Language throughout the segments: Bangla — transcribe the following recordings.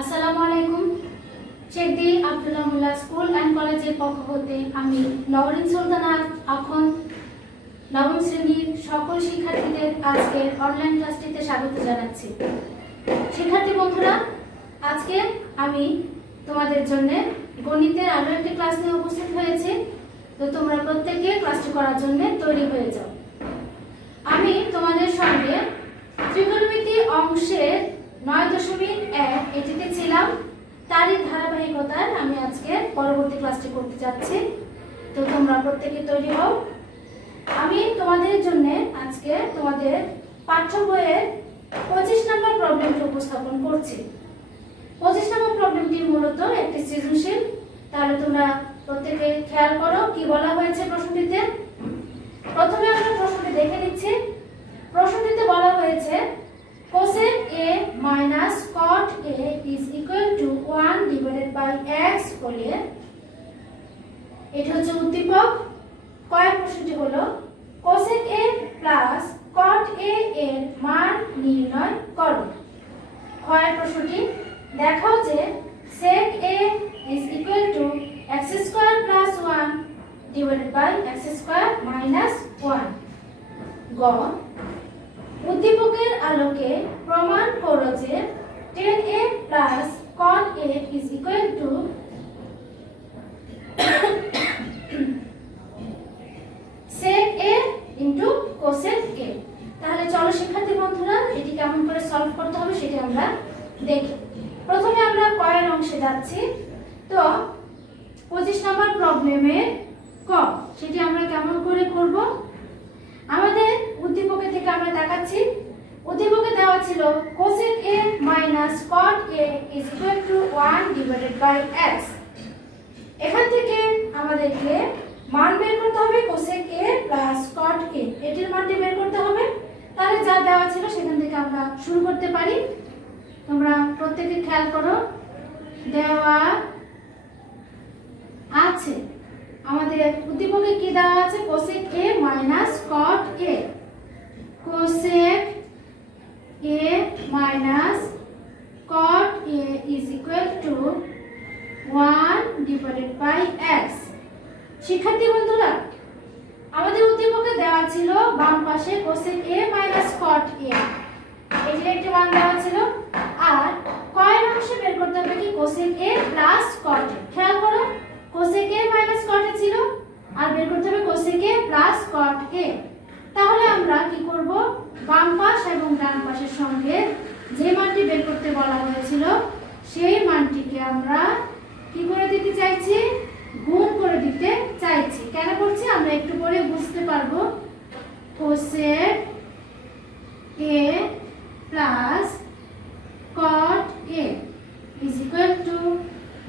আসসালামু আলাইকুম। শেখ দিল আব্দুল্লাহ মোল্লা স্কুল অ্যান্ড কলেজের পক্ষ হতে আমি নওরিন সুলতানা এখন নবম শ্রেণীর সকল শিক্ষার্থীদের আজকের অনলাইন ক্লাসটিতে স্বাগত জানাচ্ছি। শিক্ষার্থী বন্ধুরা, আজকে আমি তোমাদের জন্য গণিতের আরো একটি ক্লাস নিয়ে উপস্থিত হয়েছি। তো তোমরা প্রত্যেকে ক্লাসটি করার জন্য তৈরি হয়ে যাও। আমি তোমাদের সঙ্গে ত্রিকোণমিতি অংশের 9.1 এটিতে ছিলাম, তারই ধারাবাহিকতায় আমি আজকে পরবর্তী ক্লাসটি করতে যাচ্ছি। তো তোমরা প্রত্যেকে তৈরি হও। আমি তোমাদের জন্য আজকে তোমাদের পাঠ্য বইয়ের 25 নম্বর প্রবলেমটি উপস্থাপন করছি। 25 নম্বর প্রবলেমটি মূলত একটি সৃজনশীল। তাহলে তোমরা প্রত্যেকে খেয়াল করো কি বলা হয়েছে প্রশ্নটিতে। প্রথমে আমরা প্রশ্নটি দেখে নিচ্ছি। প্রশ্নটিতে বলা হয়েছে cosec a minus cot a is equal to 1 divided by x হলে এটা হচ্ছে উদ্দীপক। কয়ের প্রশ্নটি হলো cosec a plus cot a এর মান নির্ণয় করো। কয়ের প্রশ্নটি দেখাও যে sec a is equal to x square plus 1 divided by x square minus 1। গ উদ্দীপকের আলোকে প্রমাণ করো যে tan a plus cot a is equal to sec a into cosec a। তাহলে চলো শিক্ষার্থী বন্ধুরা এটি কেমন করে সলভ করতে হবে সেটি আমরা দেখি। প্রথমে আমরা কয়ের অংশে যাচ্ছি। তো 25 নম্বর প্রবলেমের ক সেটি আমরা কেমন করে করব। আমাদের উদ্দীপকে থেকে আমরা দেখাচ্ছি। উদ্দীপকে দেওয়া ছিল cosec a minus cot a is equal to 1 divided by x। এখান থেকে আমাদেরকে মান বের করতে হবে cosec a plus cot a, এটির মানটি বের করতে হবে। তাহলে যা দেওয়া ছিল সেখান থেকে আমরা শুরু করতে পারি। তোমরা প্রত্যেকে খেয়াল করো, দেওয়া আছে আমাদের উদ্দীপকে কি দেওয়া আছে cosec a minus cot a। cosec a minus cot a is equal to 1 divided by x। শিক্ষার্থী বন্ধুরা, আমাদের উদ্দীপকে দেওয়া ছিল বাম পাশে cosec a minus cot a, এটির একটি মান দেওয়া ছিল। আর কয়ের অংশে বের করতে হবে কি cosec a plus cot a। খেয়াল করো cosec a minus cot a ছিল আর বের করতে হবে cosec a plus cot a। তাহলে আমরা কি করব, বাম পাশ এবং ডান পাশের সঙ্গে যে মানটি বের করতে বলা হয়েছিল সেই মানটিকে আমরা কি করে দিতে চাইছি, গুণ করে দিতে চাইছি। কেন করছি আমরা একটু পরে বুঝতে পারবো। cosec a plus cot a is equal to,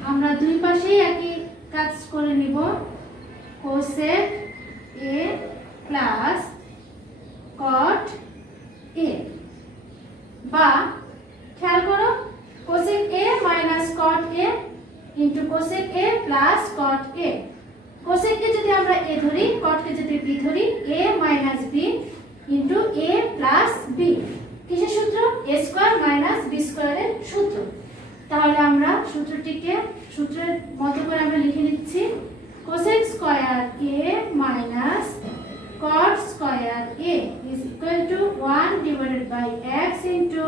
আমরা দুই পাশেই একই কাজ করে নিব, cosec a plus cot a। বা খেয়াল করো cosec a minus cot a into cosec a plus cot a। cosec কে যদি আমরা a ধরি, cot কে যদি b ধরি, a minus b into a plus b। কিসের সূত্র? a square minus b square এর সূত্র। তাহলে আমরা সূত্রটিকে সূত্রের মতো করে আমরা লিখে নিচ্ছি, cosec square a minus cot square a is equal to 1 divided by x into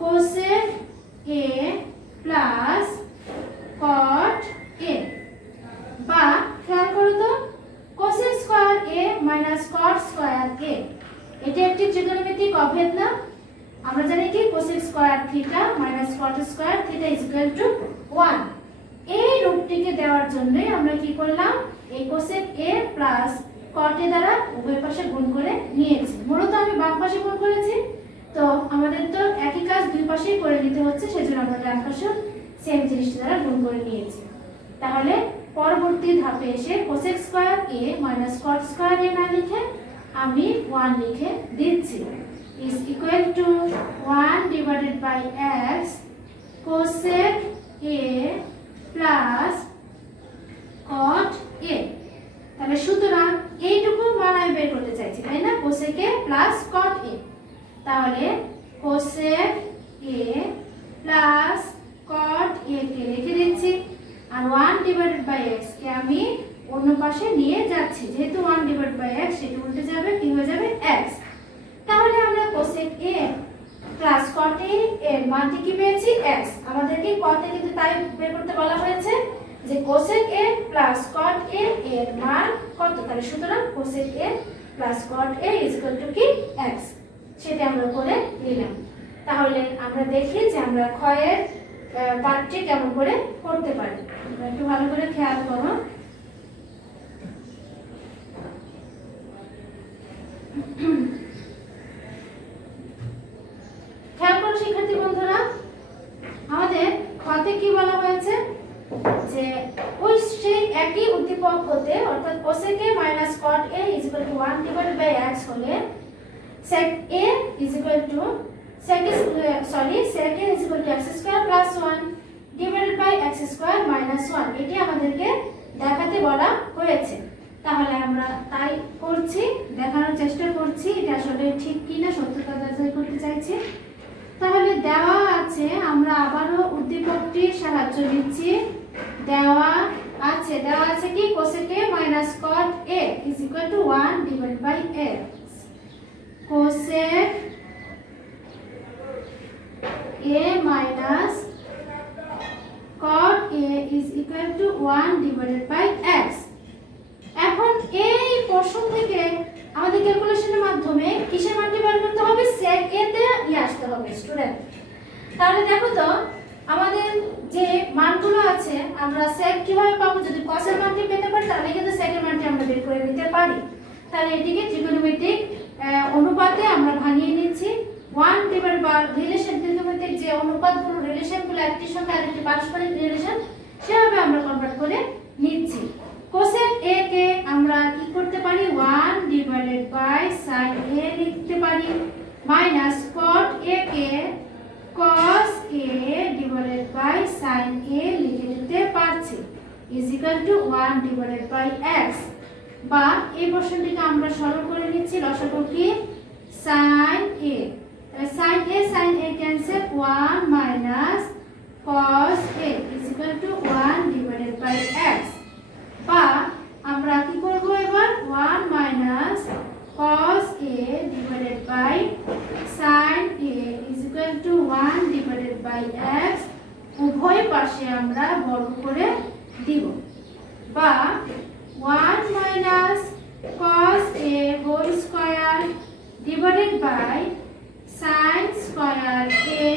cosec a plus cot a। বা খেয়াল করো তো cosec square a minus cot square a, এটি একটি ত্রিকোণমিতিক অভেদ না? আমরা জানি কি cosec square theta minus cot square theta is equal to 1। এই রূপটিকে দেওয়ার জন্য আমরা কি করলাম, এই cosec a plus cot a দ্বারা উভয় পাশে গুণ করে নিয়েছি। মূলত আমি বাম পাশে গুণ করেছি, তো আমাদের তো একই কাজ দুই পাশেই করে নিতে হচ্ছে, সেজন্য আমরা ডান পাশেও সেম জিনিসটা দ্বারা গুণ করে নিয়েছি। তাহলে পরবর্তী ধাপে এসে cosec square a minus cot square a না লিখে আমি 1 লিখে দিচ্ছি, is equal to 1 divided by x cosec a plus cot a। তাহলে সুতরাং এইটুকু মান আমি বের করতে চাইছি, তাই না, cosec a plus cot a। তাহলে cosec a plus divided by x কে আমি অন্য পাশে নিয়ে যাচ্ছি, যেহেতু 1 ডিভাইডেড বাই x সেটা উল্টে যাবে, কি হয়ে যাবে x। তাহলে আমরা cosec a plus cot a এর মানটি কি পেয়েছি x। আমাদেরকে cot a কিন্তু তাই বের করতে বলা হয়েছে যে cosec a plus cot a এর মান কত। তাহলে সুতরাং cosec a plus cot a is equal to কি x, সেটা আমরা করে নিলাম। তাহলে আমরা দেখি যে আমরা ক্ষয়ের পার্টটি কেমন করে করতে পারি। একটু ভালো করে খেয়াল করো। খেয়াল করো শিক্ষার্থী বন্ধুরা, আমাদের ক্ষতে কি বলা হয়েছে যে ওই সেই একই উদ্দীপক হতে অর্থাৎ cosec a minus cot a is equal to 1 divided by x হলে sec a is equal to sec a is equal to x square plus 1 divided by x square minus 1, এটি আমাদেরকে দেখাতে বলা হয়েছে। তাহলে আমরা তাই করছি, দেখানোর চেষ্টা করছি এটা আসলে ঠিক কিনা, সত্যতা যাচাই করতে চাইছি। তাহলে দেওয়া আছে, আমরা আবারও উদ্দীপকটির সাহায্য নিচ্ছি। দেওয়া আছে কি cosec a minus cot a is equal to 1 divided by x। cosec a minus cot a is equal to 1 divided by x। এখন এই প্রশ্ন থেকে আমাদের ক্যালকুলেশনের মাধ্যমে কিসের মানটি বের করতে হবে, sec a তে নিয়ে আসতে হবে স্টুডেন্ট। তাহলে দেখো তো আমাদের যে মানগুলো আছে আমরা sec কিভাবে পাবো, যদি cos এর মানটি পেতে পারি তাহলে কিন্তু sec এর মানটি আমরা বের করে নিতে পারি। তাহলে এটিকে ত্রিকোণমিতিক অনুপাতে আমরা ভাঙিয়ে নিচ্ছি। 1 ডিভাইডেড বাই রিলেশন, ত্রিকোণমিতিক যে অনুপাতগুলো রিলেশনগুলো একটির সঙ্গে আরেকটি পারস্পরিক রিলেশন, সেভাবে আমরা কনভার্ট করে নিচ্ছি। cosec a কে আমরা কি করতে পারি, 1 ডিভাইডেড বাই sin a লিখতে পারি, মাইনাস cot a কে cos a divided by sin a লিখে নিতে পারছি, is equal to 1 divided by x। বা এই পোরশনটিকে আমরা সরল করে নিচ্ছি, লসাগু কি sin a, sin a cancel, 1 minus cos a is equal to 1 divided by x। বা আমরা কি করব এবার, 1 minus cos a divided by sin a is equal to 1 divided by x, উভয় পাশে আমরা বর্গ করে দিব। বা 1 minus cos a whole square divided by sin square a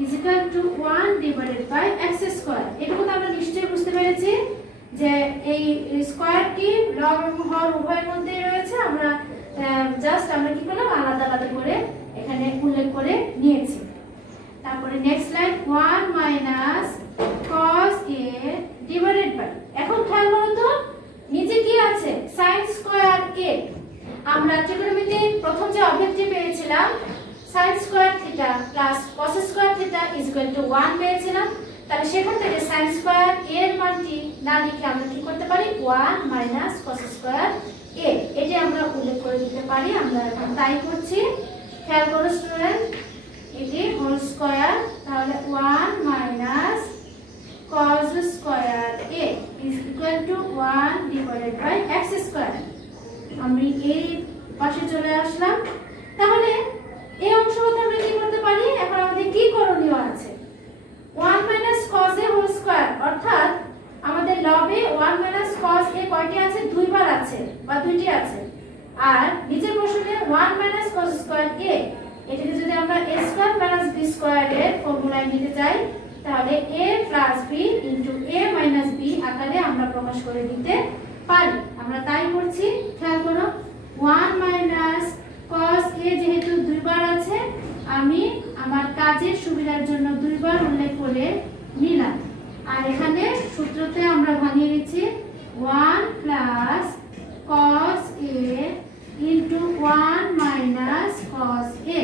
is equal to 1 divided by x square. এটুকু তো আমরা নিশ্চয়ই বুঝতে পেরেছি যে এই স্কয়ারটি লব এবং হর উভয়ের মধ্যেই রয়েছে। আমরা জাস্ট আমরা কি করলাম, আলাদা আলাদা করে এখানে উল্লেখ করে নিয়েছি। তারপরে next line 1 minus cos a divided by, এখন খেয়াল করো তো নিচে কি আছে, sin স্কয়ার a। আমরা ত্রিকোণমিতির প্রথম যে অবজেক্টটি পেয়েছিলাম sin square theta plus cos square theta is equal to 1 পেয়েছিলাম। তাহলে সেখান থেকে sin স্কয়ার a এর মানটি না লিখে আমরা কি করতে পারি, 1 মাইনাস cos স্কয়ার a, এটি আমরা উল্লেখ করে দিতে পারি। আমরা এখন তাই করছি। খেয়াল করো স্টুডেন্ট, এটি হোল স্কয়ার, তাহলে 1 minus cos square a is equal to 1 divided by x square. আমি এই পাশে চলে আসলাম। তাহলে এই অংশটা আমরা কি করতে পারি, এখন আমাদের কি করণীয় আছে, 1 minus cos a whole square, অর্থাৎ আমাদের লবে 1 মাইনাস cos a কয়টি আছে, দুইবার আছে বা দুইটি আছে। আর নিচের প্রশ্নে 1 মাইনাস cos স্কয়ার a, এটাকে যদি আমরা a square plus b square এর ফর্মুলায় নিতে যাই তাহলে a plus b into a minus b আকারে আমরা প্রকাশ করে দিতে পারি। আমরা তাই করছি। খেয়াল করো 1 মাইনাস cos a যেহেতু দুইবার আছে, আমি আমার কাজের সুবিধার জন্য দুইবার উল্লেখ করে নিলাম। আর এখানে সূত্রতে আমরা ভাঙিয়ে দিচ্ছি 1 plus cos a into 1 minus cos a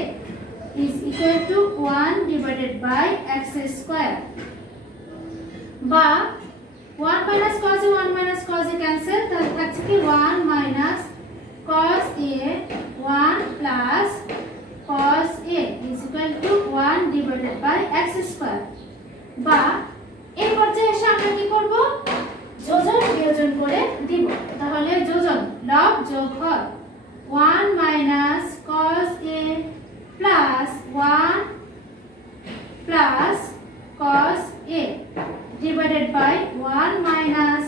is equal to 1 divided by x square। বা 1 minus cos a 1 minus cos a cancel, তাহলে থাকছে কি 1 minus cos a 1 plus cos a is equal to 1 divided by x square। বা এই পর্যায়ে এসে আমরা কি করব, divided by 1 minus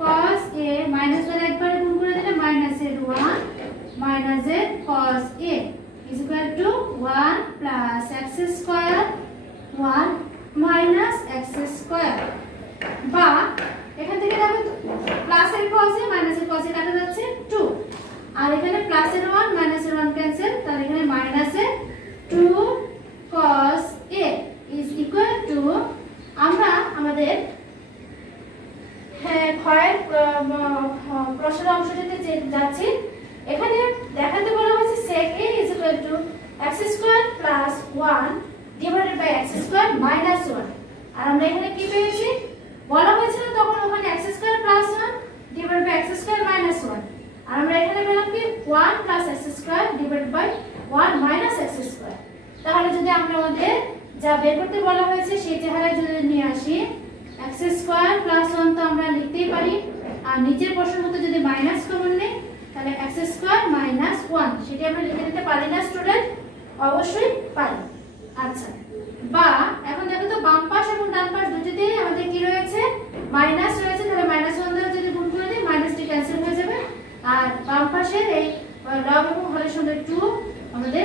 cos a minus দ্বারা একবারে গুণ করে দিলে মাইনাসের 1 মাইনাসের cos a is equal to 1 plus x square 1 minus x square বা এখান থেকে দেখো প্লাসের cos a মাইনাসের cos a কাটা যাচ্ছে 2 আর এখানে প্লাসের 1 মাইনাসের 1 ক্যান্সেল তাহলে এখানে মাইনাসের 2 cos a is equal to আমরা আমাদের ক্ষয়ের প্রশ্নের অংশটিতে যাচ্ছি এখানে দেখাতে বলা হয়েছে sec a is equal to x square plus 1 divided by x square minus 1 আর আমরা এখানে কি পেয়েছি বলা হয়েছিল তখন ওখানে x square plus 1 divided by x square minus 1 আর আমরা এখানে পেলাম কি 1 plus x square divided by 1 minus x square তাহলে যদি আমরা আমাদের যা বের করতে বলা হয়েছে সেই চেহারায় যদি নিয়ে আসি x square plus 1 তো আমরা লিখতেই পারি আর নিচের প্রশ্ন মতো যদি মাইনাস কমন নেই তাহলে x square minus 1 সেটা আমরা লিখে দিতে পারি না স্টুডেন্ট অবশ্যই পারি আচ্ছা বা এখন দেখো তো বাম পাশ এবং ডান পাশ দুটোতেই আমাদের কি রয়েছে মাইনাস রয়েছে তাহলে মাইনাস 1 দ্বারা যদি গুণ করে দিই মাইনাসটি ক্যান্সেল হয়ে যাবে আর বাম পাশের এই লব এবং হরের সঙ্গে 2 আমাদের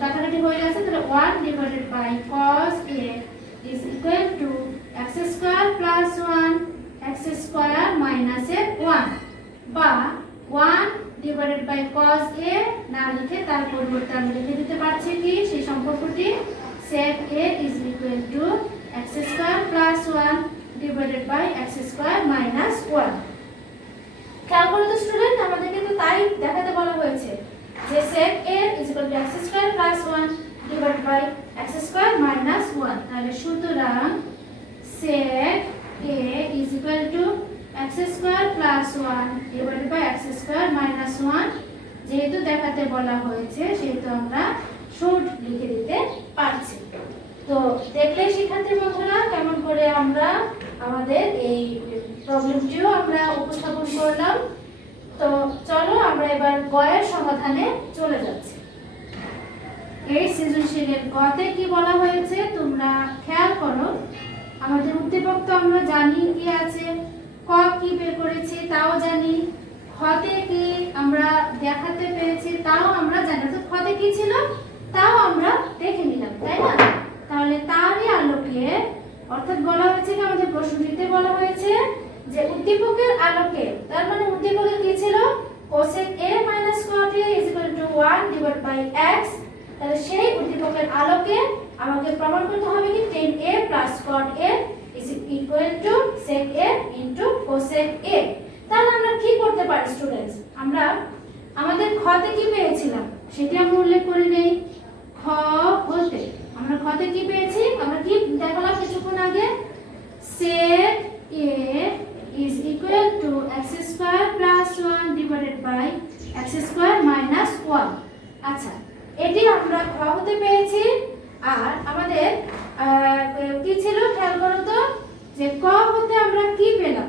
কাটাকাটি হয়ে গেছে তাহলে 1 divided by cos a is equal to x square plus 1 x square minus 1 বা 1 divided by cos a না লিখে তার পরিবর্তে আমি লিখে দিতে পারছি কি সেই সম্পর্কটি sec a is equal to x square plus 1 divided by x square minus 1 খেয়াল করো তো স্টুডেন্ট আমাদের কিন্তু তাই দেখাতে বলা হয়েছে যে sec a is equal to x square plus 1 divided by x square minus 1 তাহলে সুতরাং sec a is equal to x square plus 1 divided by x square minus 1 যেহেতু দেখাতে বলা হয়েছে সেহেতু আমরা শর্ট লিখে দিতে পারছি তো দেখলে শিক্ষার্থী বন্ধুরা কেমন করে আমরা আমাদের এই প্রবলেমটিও আমরা উপস্থাপন করলাম তো চলো আমরা এবার গয়ের সমাধানে চলে যাচ্ছি এই সৃজনশীলের গতে কি বলা হয়েছে তোমরা খেয়াল করো আমাদের উদ্দীপক তো আমরা জানি কি আছে ক কি বের করেছি তাও জানি খতে কি আমরা দেখাতে পেরেছি তাও আমরা জানি তো খতে কি ছিল তাও আমরা দেখে নিলাম তাই না তাহলে তারই আলোকে অর্থাৎ বলা হয়েছে কি আমাদের প্রশ্নটিতে বলা হয়েছে যে উদ্দীপকের আলোকে তার মানে উদ্দীপকে কি ছিল cosec a minus cot a is equal to 1 divided by x তাহলে সেই উদ্দীপকের আলোকে আমাকে প্রমাণ করতে হবে কি tan a plus cot a is equal to sec a into cosec a তাহলে আমরা কি করতে পারি স্টুডেন্টস আমরা আমাদের খতে কি পেয়েছিলাম সেটা আমরা উল্লেখ করে নেই খ হতে আমরা খতে কি পেয়েছি আমরা কি দেখালাম কিছুক্ষণ আগে sec a is equal to x square plus 1 divided by x square minus 1 আচ্ছা এটি আমরা খ হতে পেয়েছি আর আমাদের কি ছিল খেয়াল করো তো যে ক হতে আমরা কি পেলাম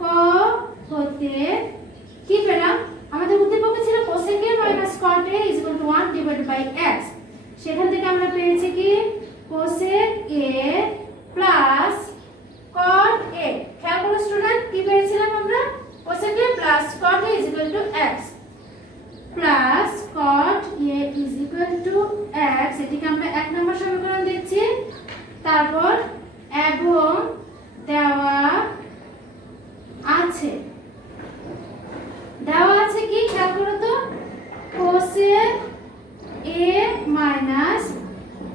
ক হতে কি পেলাম আমাদের উদ্দীপকে ছিল cosec a minus cot a is equal to 1 divided by x সেখান থেকে আমরা পেয়েছি কি cosec a plus cot a খেয়াল করো স্টুডেন্ট কি পেয়েছিলাম আমরা cosec a plus cot a is equal to x plus cot a is equal to x এটিকে আমরা এক নম্বর সমীকরণ দিচ্ছি তারপর এবং দেওয়া আছে কি খেয়াল করো তো cosec a minus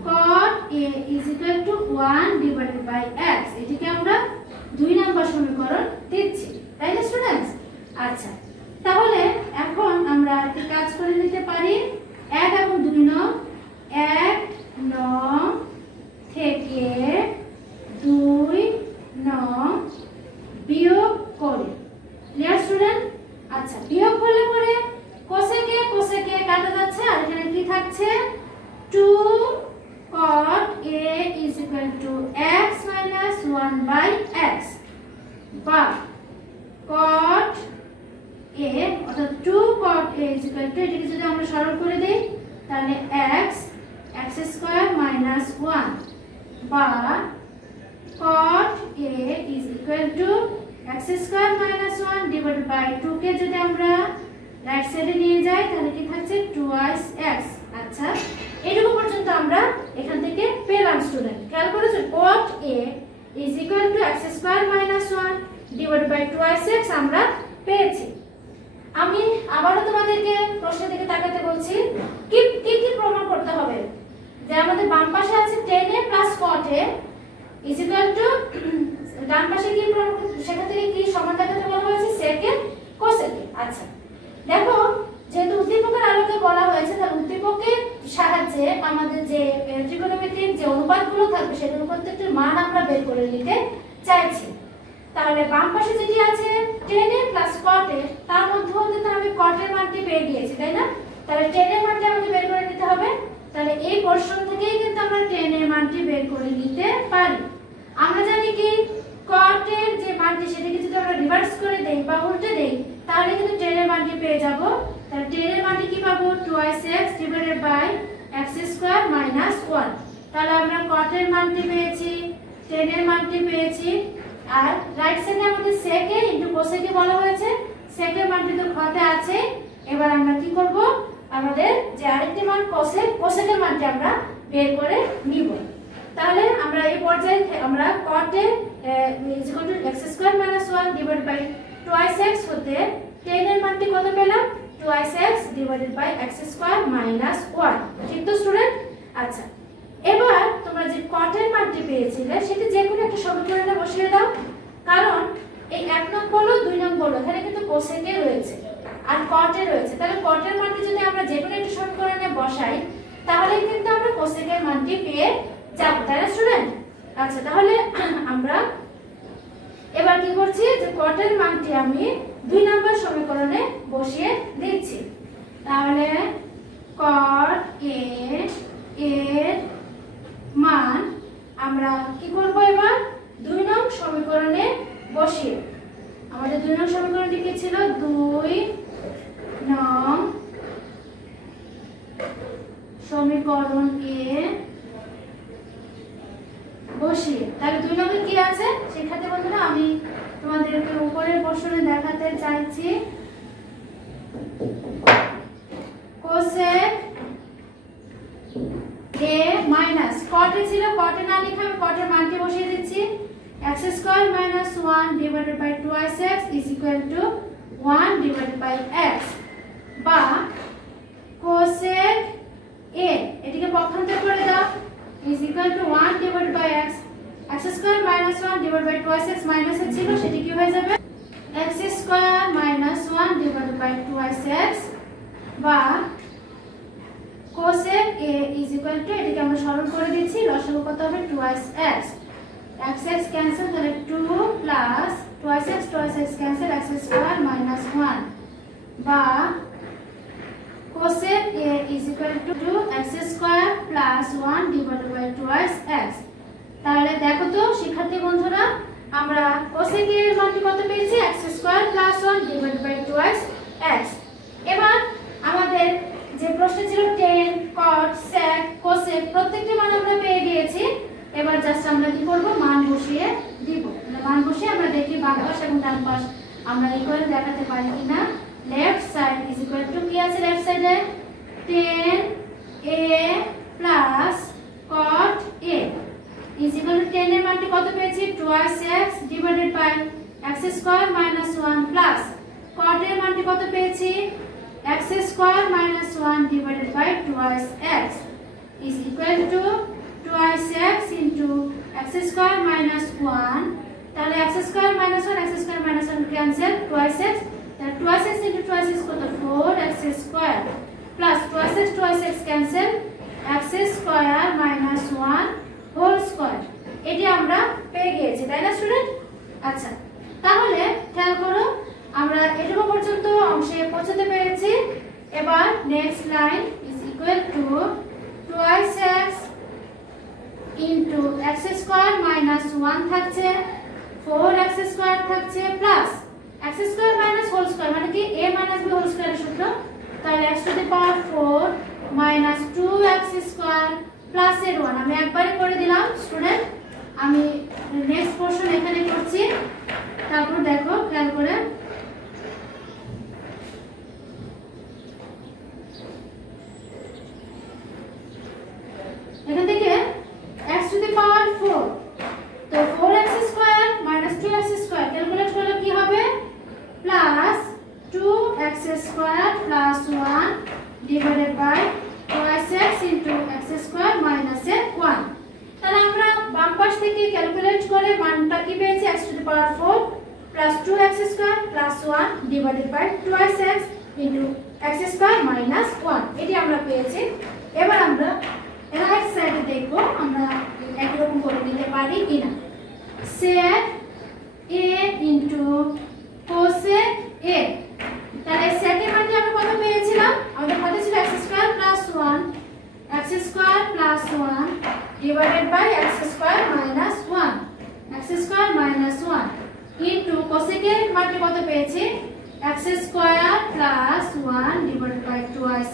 cot a is equal to 1 divided by x এটিকে আমরা 2 নম্বর সমীকরণ দিচ্ছি তাই না স্টুডেন্টস আচ্ছা তাহলে এখন আমরা একটি কাজ করে নিতে পারি 1 এবং 2 নং 1 নং থেকে 2 নং বিয়োগ করি ক্লিয়ার স্টুডেন্ট আচ্ছা বিয়োগ করলে পরে cosec a কাটা যাচ্ছে আর এখানে কি থাকছে 2 cot a is equal to x minus 1 by x বা cot a অর্থাৎ 2 cot a is equal to এটাকে যদি আমরা সরল করে দেই তাহলে x square minus 1 বা cot a is equal to x square minus 1 divided by 2 কে যদি আমরা রাইট সাইডে নিয়ে যাই তাহলে কি থাকছে 2x। আচ্ছা, এইটুকু পর্যন্ত আমরা এখান থেকে পেলাম স্টুডেন্ট। খেয়াল করেছো cot a is equal to x square minus 1 divided by 2x আমরা পেয়েছি। আমি আবারো তোমাদেরকে প্রশ্নের দিকে তাকাতে বলছি, কি কি কি প্রমাণ করতে হবে? যে আমাদের বাম পাশে আছে tan a plus cot a is equal to ডান পাশে কি প্রমাণ, সেখান থেকে কি সমান দেখাতে বলা হয়েছে sec a cosec a। আচ্ছা দেখো, যেহেতু উদ্দীপকের আলোকে বলা হয়েছে তাহলে উদ্দীপকের সাহায্যে আমাদের যে ত্রিকোণমিতিক যে অনুপাতগুলো থাকবে সেগুলো প্রত্যেকটির মান আমরা বের করে নিতে চাইছি। তাহলে বাম পাশে যেটি আছে tan a plus cot a, তার মধ্যে তো আমি cot এর মানটি পেয়ে গিয়েছি, তাই না? তাহলে tan এর মানটি আমাকে বের করে নিতে হবে। তাহলে এই পোরশন থেকেই কিন্তু আমরা tan এর মানটি বের করে নিতে পারি। আমরা জানি কি cot এর যে মানটি সেটাকে যদি আমরা রিভার্স করে দেই বা উল্টে দেই তাহলে কিন্তু tan এর মানটি পেয়ে যাব। তাহলে tan এর মানটি কি পাবো 2x divided by x square minus 1। তাহলে আমরা cot এর মানটি পেয়েছি, tan এর মানটি পেয়েছি, আর রাইট সাইডে আমাদের sec a into cosec a বলা হয়েছে। sec এর মানটি তো ঘতে আছে। এবার আমরা কি করব, আমাদের যে আরেকটি মান cosec এর মানটি আমরা বের করে নিব। তাহলে আমরা এই পর্যায়ে আমরা cot a is equal to x square minus 1 divided by 2x হতে tan এর মানটি কত পেলাম 2x divided by x square minus 1। ঠিক তো স্টুডেন্ট? আচ্ছা, এবার তোমরা যে cot এর মানটি পেয়েছিলে সেটি যে কোনো একটা সমীকরণে বসিয়ে দাও, কারণ এই 1 নং বলো 2 নং বলো এখানে কিন্তু cosec এ রয়েছে আর cot এ রয়েছে। তাহলে cot এর মানটি যদি আমরা যে কোনো একটা সমীকরণে বসাই তাহলে কিন্তু আমরা cosec এর মানটি পেয়ে যাব, তাই না স্টুডেন্ট? আচ্ছা, তাহলে আমরা এবার কি করছি যে cot এর মানটি আমি 2 নম্বর সমীকরণে বসিয়ে দিচ্ছি। তাহলে cot a এর মান আমরা কি করব, এবার 2 নং সমীকরণে বসিয়ে, আমাদের 2 নং সমীকরণটি কি ছিল 2 নং সমীকরণ এ বসিয়ে। তাহলে 2 নম্বরে কি আছে সেখানে বন্ধুরা আমি তোমাদেরকে উপরের প্রশ্নে দেখাতে চাইছি। cosec a minus cot এ ছিল, cot এ না লিখে আমি cot এর মানটি বসিয়ে দিচ্ছি। x square minus 1 divided by 2x is equal to 1 divided by x, বা cosec a এটিকে পক্ষান্তর করে দাও is equal to 1 divided by x square minus 1 divided by 2x minus এ ছিল সেটি কি হয়ে যাবে x square minus 1 divided by 2x, বা cosec a is equal to এটিকে আমরা সরল করে দিচ্ছি, লসাগু কত হবে 2x x ক্যান্সেল, তাহলে 2 plus 2x cancel x square minus 1, বা cosec a is equal to 2x square plus 1 divided by 2x। তাহলে দেখো তো শিক্ষার্থী বন্ধুরা, আমরা cosec a এর মানটি কত পেয়েছি x square plus 1 divided by 2x। এবার আমাদের যে প্রশ্ন ছিল tan cot sec cosec প্রত্যেকটি মান আমরা পেয়ে গিয়েছি। এবার জাস্ট আমরা কি করব, মান বসিয়ে দিব। মান বসিয়ে আমরা দেখি বাম পাশ এবং ডান পাশ আমরা ইকুয়াল দেখাতে পারি কিনা। Left side is equal to কি আছে লেফট সাইডে tan a plus cot a is equal to tan এর মানটি কত পেয়েছি 2x divided by x square minus 1 plus cot এর মানটি কত পেয়েছি x square minus 1 divided by 2x is equal to 2x into x square minus 1, তাহলে x square minus 1 cancel 2x, তাহলে 2x into 2x কত 4x square plus 2x cancel x square minus 1 whole square। এটি আমরা পেয়ে গিয়েছি, তাই না স্টুডেন্ট? আচ্ছা, তাহলে খেয়াল করো আমরা এটুকু পর্যন্ত অংশে পৌঁছাতে পেরেছি। এবার next line is equal to 2x into x square minus 1 থাকছে 4x square থাকছে plus x square minus whole square মানে কি a minus b whole square এর সূত্র। তাহলে x to the power 4 minus 2x square plus এর 1 আমি একবারে করে দিলাম স্টুডেন্ট। আমি নেক্সট পোরশন এখানে করছি। তারপর দেখো খেয়াল করে, এখান থেকে x টু দি পাওয়ার 4, তো 4x square minus 2x square calculate করলে কি হবে, plus 2x square plus 1 divided by 2x into x square minus 1। তাহলে আমরা বাম পাশ থেকে ক্যালকুলেট করে মানটা কি পেয়েছি, x to the power 4 plus 2x square plus 1 divided by 2x into x square minus 1, এটি আমরা পেয়েছি। এবার আমরা রাইট সাইডে দেখব আমরা একই রকম করে নিতে পারি কিনা। sec a into cosec a, তাহলে sec এর মানটি আমরা কত পেয়েছিলাম, আমাদের কত ছিল x square plus 1, x square plus 1 divided by x square minus 1, x square minus 1 into cosec এর মানটি কত পেয়েছি, x square plus 1 divided by 2x।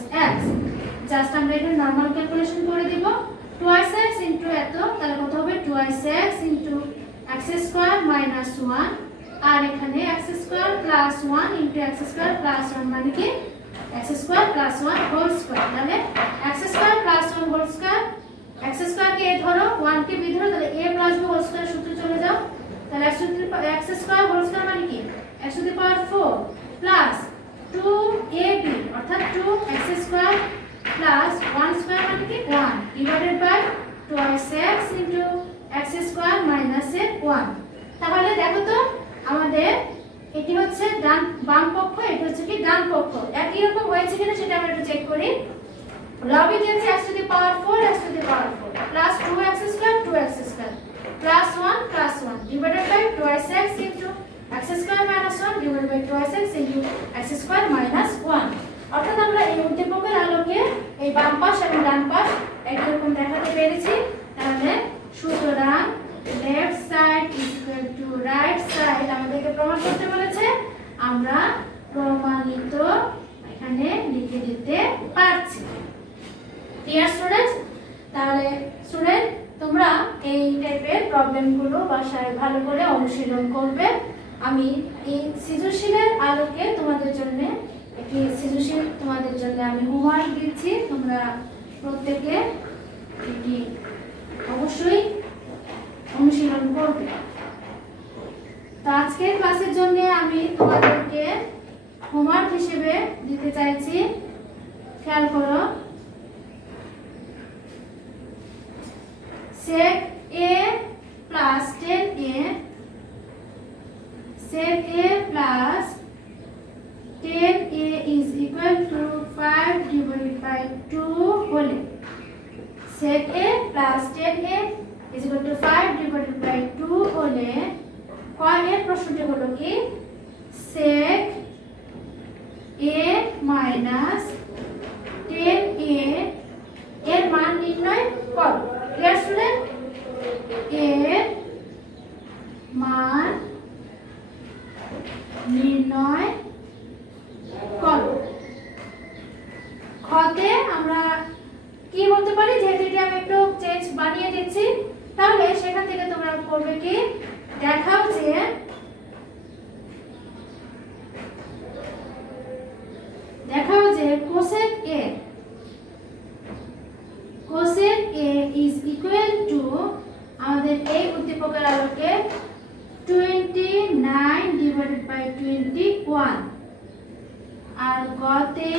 Just আমরা এটা নরমাল ক্যালকুলেশন করে দিব, 2x ইনটু এত, তাহলে কত হবে 2x into x square minus 1, আর এখানে x square plus 1 into x square plus 1 মানে কি x square plus 1 whole square. তাহলে x square plus 1 whole square, x square কে ধরো 1 কে বি ধরো, তাহলে a plus b whole square সূত্রে চলে যাও। তাহলে x স্কয়ার হোল স্কয়ার মানে কি x to the power 4 plus 2ab অর্থাৎ 2x স্কয়ার প্লাস 1 স্কয়ার মানে কি 1 divided by 2x into x square minus 1। তাহলে দেখো তো আমাদের এটি হচ্ছে বাম পক্ষ, এটি হচ্ছে কি ডান পক্ষ, একই রকম হয়েছে কিনা সেটা আমরা একটু চেক করি। লবে দিয়েছে x to the power 4 x to the power 4 plus 2x square plus 1 divided by 2x into x square minus 1 divided by 2x into x square minus 1। অর্থাৎ আমরা এই উদ্দীপকের আলোকে এই বাম পাশ এবং ডান পাশ একই রকম দেখাতে পেরেছি। তাহলে সুতরাং left side is equal two right side আমাদেরকে প্রমাণ করতে বলেছে, আমরা প্রমাণিত এখানে লিখে দিতে পারছি। Clear students? তাহলে স্টুডেন্ট তোমরা এই টাইপের প্রবলেমগুলো বাসায় ভালো করে অনুশীলন করবে। আমি এই সৃজনশীলের আলোকে তোমাদের জন্য একটি সৃজনশীল তোমাদের জন্য আমি হোমওয়ার্ক দিচ্ছি, তোমরা প্রত্যেকে এটি অবশ্যই অনুশীলন করবে। তো আজকের ক্লাসের জন্য আমি তোমাদেরকে হোমওয়ার্ক হিসেবে দিতে চাইছি, খেয়াল করো, sec a plus 10a, sec a plus 10a is equal to 5 divided by 2 whole, sec a plus 10a is equal to 5 divided by 2 হলে এর প্রশ্নটি হলো কি sec a minus 10a এর মান নির্ণয় করো। Clear student? এর মান নির্ণয় করো। খতে আমরা কি বলতে পারি, যেহেতু এটি আমি একটু চেঞ্জ বানিয়ে দিচ্ছি, তাহলে সেখান থেকে তোমরা করবে কি, দেখাও যে cosec a is equal to আমাদের এই উদ্দীপকের আলোকে 29 divided by 21, আর গতে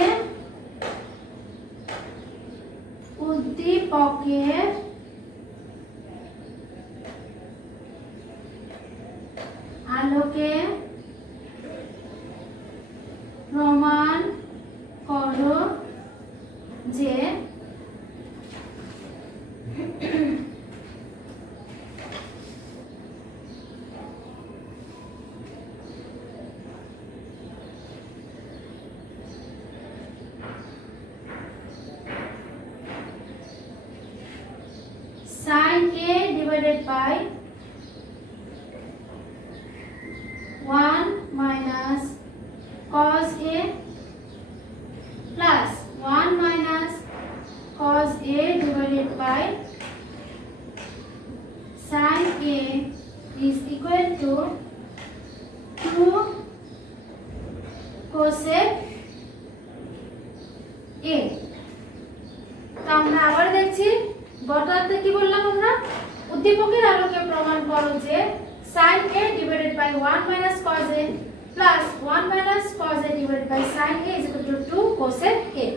উদ্দীপকের আলোকে প্রমাণ করো যে sin a divided by 1 minus cos a plus 1 minus cos a divided by sin cosec এ। তো আমরা আবার দেখছি গটাতে কি বললাম আমরা, উদ্দীপকের আলোকে প্রমাণ করো যে sin a divided by 1 minus cos a plus 1 minus cos a divided by sin a is equal to 2 cosec a।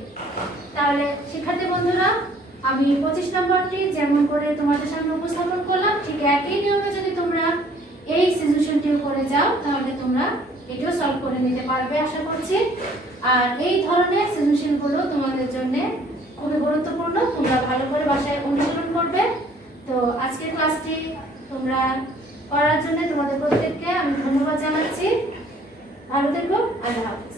তাহলে শিক্ষার্থী বন্ধুরা, আমি 25 নম্বরটি যেমন করে তোমাদের সামনে উপস্থাপন করলাম ঠিক একই নিয়মে যদি তোমরা এই সলিউশনটিও করে যাও তাহলে তোমরা এটাও সলভ করে নিতে পারবে আশা করছি। আর এই ধরনের সলিউশনগুলো তোমাদের জন্য খুবই গুরুত্বপূর্ণ, তোমরা ভালো করে বাসায় অনুশীলন করবে। তো আজকের ক্লাসটি তোমরা করার জন্য তোমাদের প্রত্যেককে আমি ধন্যবাদ জানাচ্ছি। ভালো থেকো, আল্লাহ হাফেজ।